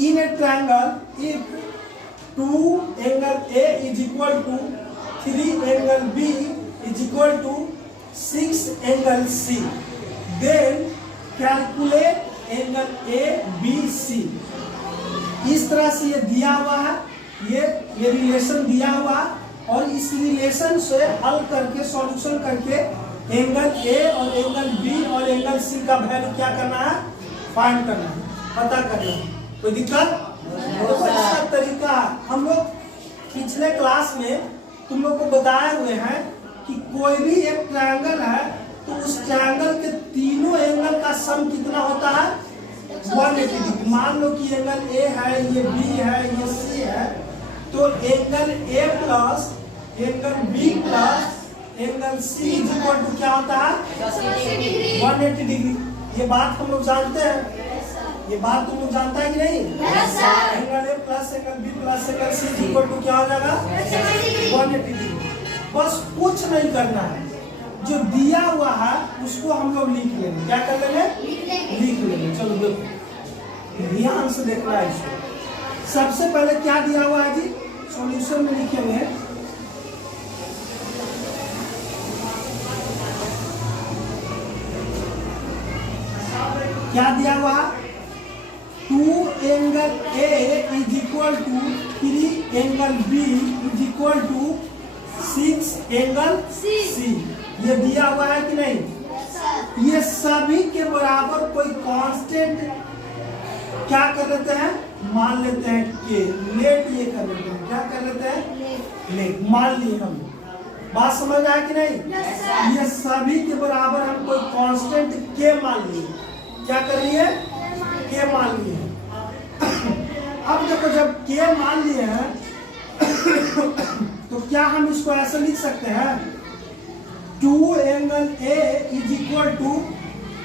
in a triangle, if 2 angle A is equal to 3 angle B is equal to 6 angle C, then calculate angle A B C। इस तरह से ये दिया हुआ है, ये रिलेशन दिया हुआ है, और इस रिलेशन से हल करके सॉल्यूशन करके एंगल ए और एंगल बी और एंगल सी का वैल्यू क्या करना है, फाइंड करना है, पता करना है। कोई दिक्कत? तो इसका तरीका हम लोग पिछले क्लास में तुम लोग को बताए हुए हैं कि कोई भी एक ट्रायंगल है तो उस ट्रायंगल के तीनों एंगल का सम कितना होता है, 180 डिग्री। मान लो कि एंगल ए है, ये बी है, ये सी है, तो angle A plus angle B plus angle C equal to क्या होता है, 180 डिग्री। ये बात हम लोग जानते हैं, ये बात तुम लोग जानता है कि नहीं? Angle A plus angle B plus angle C equal to क्या हो जाएगा, 180 डिग्री। बस कुछ नहीं करना है, जो दिया हुआ है उसको हम लोग लिख लेंगे। क्या कर लेंगे? लिख लेंगे। चलो देखो, ध्यान से देखना है इसको। सबसे पहले क्या दिया हुआ है जी, सॉल्यूशन में लिखेंगे। क्या दिया हुआ, 2 angle A is equal to 3 angle B is equal to 6 angle C. ये दिया हुआ है कि नहीं? ये सभी के बराबर कोई कांस्टेंट क्या कर लेते हैं, मान लेते हैं के, लेट ये कर लेते हैं। क्या कर लेते हैं? लेट मान लिए हम। बात समझ आया कि नहीं? ये सभी के बराबर हम कोई कांस्टेंट के मान लिए। क्या कर लिए? के मान लिए। अब देखो, जब के मान लिए हैं तो क्या हम इसको ऐसे लिख सकते हैं, 2 angle A is equal to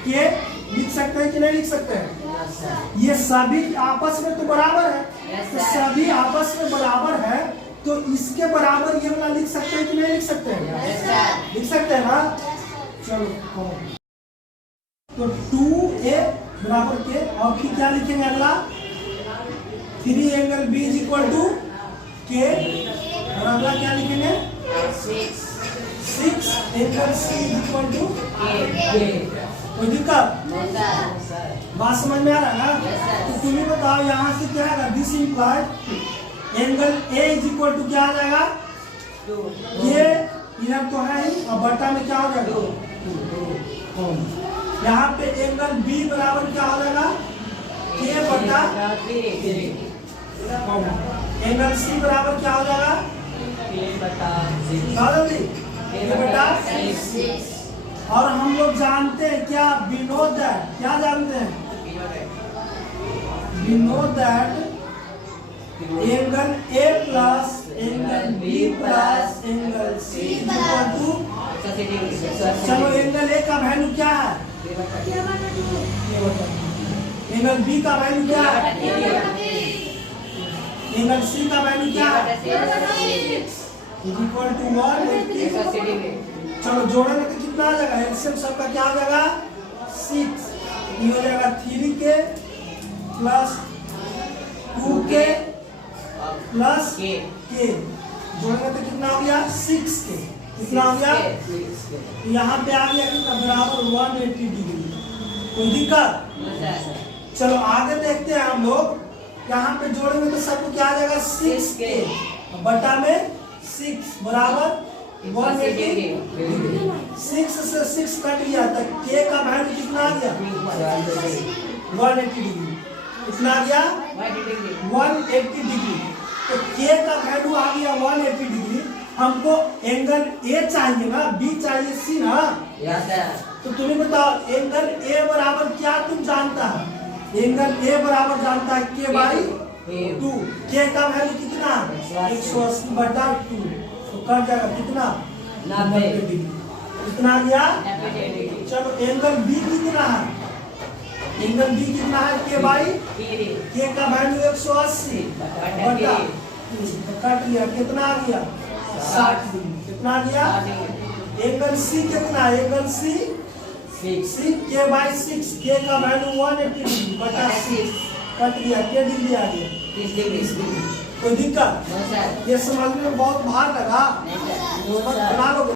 K, लिख सकते हैं कि नहीं लिख सकते हैं? ये सभी आपस में तो बराबर है, तो सभी आपस में बराबर है, तो इसके बराबर ये वाला लिख सकते हैं कि नहीं लिख सकते हैं? लिख सकते हैं ना। चलो, तो 2a बराबर के, और फिर क्या लिखेंगे अगला, 3 angle b is equal to K, और अगला क्या लिखेंगे, 6 angle c is equal to K. कोई दिक्कत? बात समझ में आ रहा है ना? तो तुम ही बताओ, यहाँ से क्या आएगा, this implies angle A is equal to क्या आ जाएगा, ये इधर तो है ही, और बटा में क्या हो जाएगा, 2। यहाँ पे एंगल बी बराबर क्या हो जाएगा, के बटा, एंगल सी बराबर क्या हो जाएगा, के बटा। और हम लोग जानते हैं क्या, विनोद दैट, क्या जानते हैं, Vinod that angle A plus angle B plus angle C equal to, चलो एंगल ए का वैल्यू क्या है, एंगल बी का वैल्यू क्या है, एंगल सी का वैल्यू क्या है, इक्वल टू 180। चलो जोड़ेंगे तो कितना आ जाएगा, एलसीएम सबका क्या हो जाएगा, 6। ये हो जाएगा 3k plus 2k plus k। जोड़ेंगे तो कितना हो गया, 6k। कितना हो गया, यहाँ पे आ गया कितना, बराबर 180 डिग्री। कोई दिक्कत? चलो आगे देखते हैं हम लोग। यहाँ पे जोड़ेंगे तो सबको क्या आ जाएगा, 6k बटा में 6 बराबर 180 डिग्री। 6 से 6 कट गया, तो के का वैल्यू कितना आ गया, 180 डिग्री। कितना आ गया, 180 डिग्री। तो के का वैल्यू आ गया 180 डिग्री। हमको एंगल ए चाहिए ना, बी चाहिए, सी ना। तो तुम्हें बताओ, एंगल ए बराबर क्या तुम जानता है, एंगल ए बराबर जानता है के बाई 2। के का वैल्यू कितना, 180 बटा 2, तो कट जाएगा कितना, 90 डिग्री। कितना आ गया, चलो एंगल बी कितना है, एंगल बी कितना है, के बाई के का वैल्यू 180 बटा, कट लिया, कितना आ गया, 60 डिग्री। कितना आ गया, एंगल सी कितना, एंगल सी के बाई 6, के का वैल्यू 180 डिग्री बटा 6, कट दिया, क्या डिग्री आ गया? 30 डिग्री। कोई दिक्कत? No sir. ये समझने में बहुत भार लगा, नहीं सर। No sir. बना लो।